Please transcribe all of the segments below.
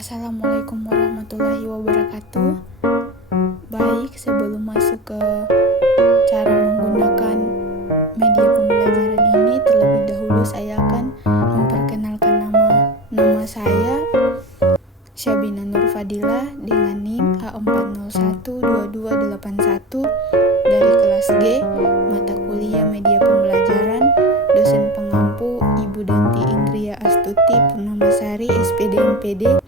Assalamualaikum warahmatullahi wabarakatuh. Baik, sebelum masuk ke cara menggunakan media pembelajaran ini, terlebih dahulu saya akan memperkenalkan nama saya Syabina Nur Fadilah dengan NIM A4012281 dari kelas G, mata kuliah media pembelajaran, dosen pengampu Ibu Danti Indria Astuti Purnamasari SPD MPD,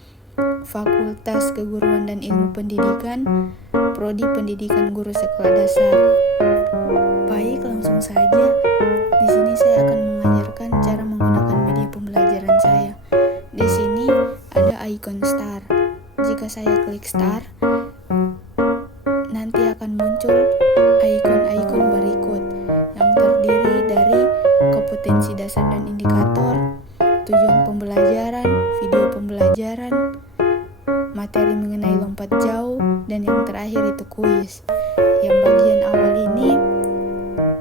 Fakultas Keguruan dan Ilmu Pendidikan, Prodi Pendidikan Guru Sekolah Dasar. Baik, langsung saja. Di sini saya akan mengajarkan cara menggunakan media pembelajaran saya. Di sini ada ikon star. Jika saya klik star, nanti akan muncul ikon-ikon berikut yang terdiri dari kompetensi dasar dan indikator, tujuan pembelajaran, video pembelajaran, materi mengenai lompat jauh, dan yang terakhir itu kuis. Yang bagian awal ini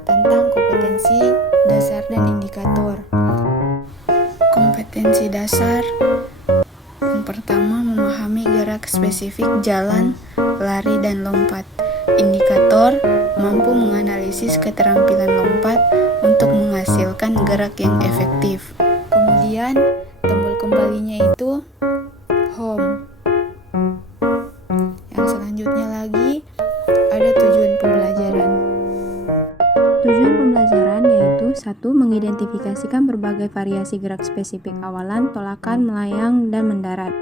tentang kompetensi dasar dan indikator. Kompetensi dasar yang pertama, memahami gerak spesifik jalan, lari, dan lompat. Indikator mampu menganalisis keterampilan lompat untuk menghasilkan gerak yang efektif. Kemudian tombol kembalinya itu home. Yang selanjutnya lagi ada tujuan pembelajaran. Tujuan pembelajaran yaitu 1. Mengidentifikasikan berbagai variasi gerak spesifik awalan, tolakan, melayang, dan mendarat.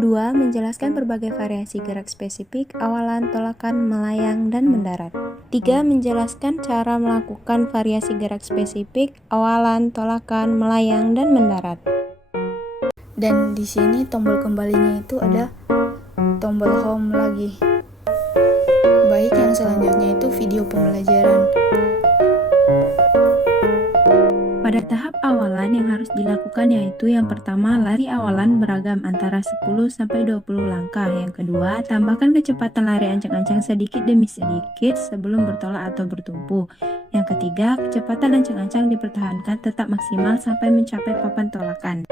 2. Menjelaskan berbagai variasi gerak spesifik awalan, tolakan, melayang, dan mendarat. 3. Menjelaskan cara melakukan variasi gerak spesifik awalan, tolakan, melayang, dan mendarat. Dan di sini tombol kembalinya itu ada tombol home lagi. Baik, yang selanjutnya itu video pembelajaran. Pada tahap awalan yang harus dilakukan yaitu yang pertama, lari awalan beragam antara 10-20 langkah. Yang kedua, tambahkan kecepatan lari ancang-ancang sedikit demi sedikit sebelum bertolak atau bertumpu. Yang ketiga, kecepatan ancang-ancang dipertahankan tetap maksimal sampai mencapai papan tolakan.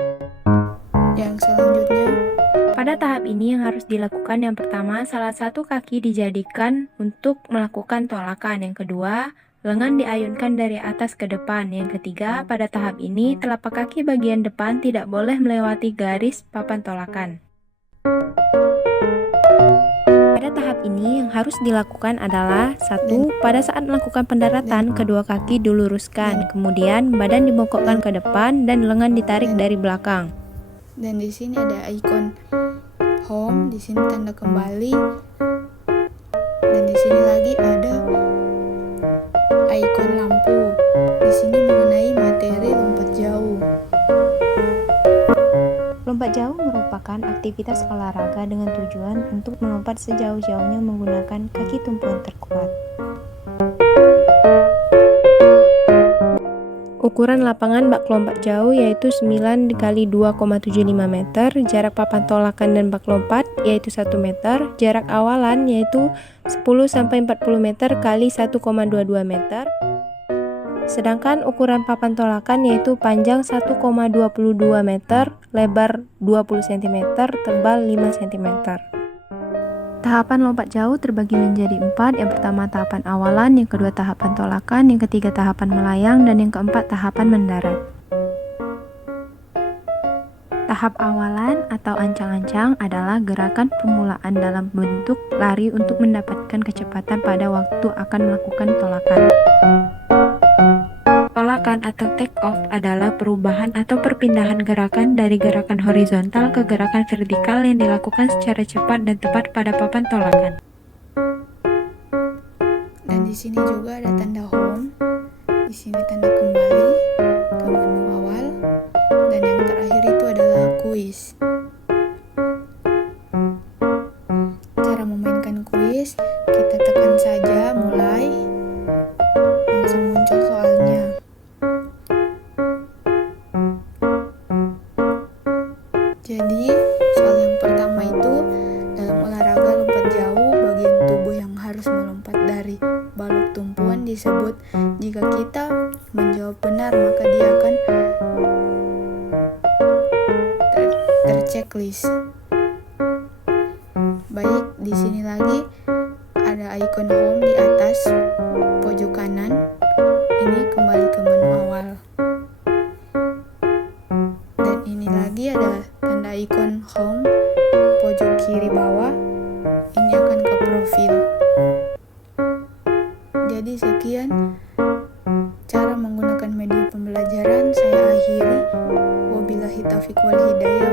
Yang selanjutnya, pada tahap ini yang harus dilakukan yang pertama, salah satu kaki dijadikan untuk melakukan tolakan. Yang kedua, lengan diayunkan dari atas ke depan. Yang ketiga, pada tahap ini telapak kaki bagian depan tidak boleh melewati garis papan tolakan. Pada tahap ini yang harus dilakukan adalah 1. Pada saat melakukan pendaratan, kedua kaki diluruskan, kemudian badan dibongkokkan ke depan dan lengan ditarik dari belakang. Dan di sini ada ikon home, di sini tanda kembali, dan di sini lagi ada ikon lampu. Di sini mengenai materi lompat jauh. Lompat jauh merupakan aktivitas olahraga dengan tujuan untuk melompat sejauh-jauhnya menggunakan kaki tumpuan terkuat. Ukuran lapangan bak lompat jauh yaitu 9 x 2,75 meter, jarak papan tolakan dan bak lompat yaitu 1 meter, jarak awalan yaitu 10-40 meter x 1,22 meter. Sedangkan ukuran papan tolakan yaitu panjang 1,22 meter, lebar 20 cm, tebal 5 cm. Tahapan lompat jauh terbagi menjadi 4. Yang pertama tahapan awalan, yang kedua tahapan tolakan, yang ketiga tahapan melayang, dan yang keempat tahapan mendarat. Tahap awalan atau ancang-ancang adalah gerakan permulaan dalam bentuk lari untuk mendapatkan kecepatan pada waktu akan melakukan tolakan. Tolakan atau take off adalah perubahan atau perpindahan gerakan dari gerakan horizontal ke gerakan vertikal yang dilakukan secara cepat dan tepat pada papan tolakan. Dan di sini juga ada tanda home, di sini tanda kembali ke menu awal, dan yang terakhir itu adalah kuis. Cara memainkan kuis, kita tekan saja mulai, langsung muncul soalnya. Jadi, soal yang pertama itu dalam olahraga lompat jauh, bagian tubuh yang harus melompat dari balok tumpuan disebut. Jika kita menjawab benar, maka dia akan terchecklist. Baik, di sini lagi ada icon home di atas pojok kanan. Ini kembali ke menu awal. Dan ini lagi ada tanda icon home pojok kiri bawah. Ini akan ke profil. Jadi sekian cara menggunakan media pembelajaran. Saya akhiri. Wabillahi taufiq wal hidayah.